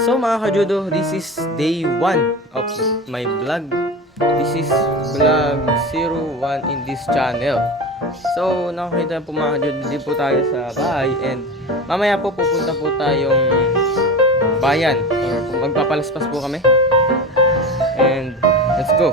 So mga kajudo, this is day 1 of my vlog. This is vlog 01 in this channel. So nakakita po mga kajudo, di po tayo sa bahay and mamaya po pupunta po tayong bayan or magpapalaspas po kami. And let's go!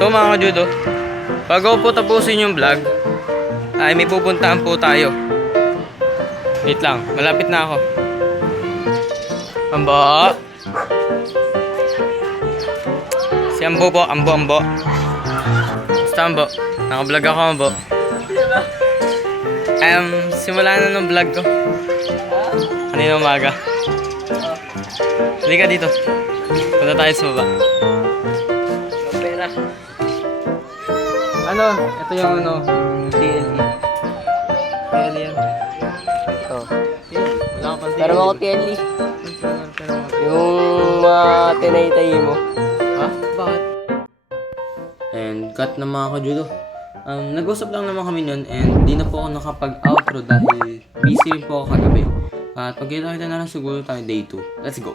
So mga kajudo, bago po tapusin yung vlog, ay may pupuntahan po tayo. Wait lang, malapit na ako. Ambo! Si Ambo po, Ambo. Basta Ambo, nakablog ako Ambo. Simula na ng vlog ko. Kanina umaga. Halika dito. Punta tayo sa baba. Pera. Ano? Ito yung TLE. TLE yan. Ito. Wala ka pang TLE. Pero ako TLE. Yung tinay-tayi mo. Ha? Bakit? And cut na mga kajudo. Nag-usap lang naman kami nun and di na po ako nakapag-outro dahil busy rin po ako kagabi. At pagkita-kita na lang siguro tayo day 2. Let's go!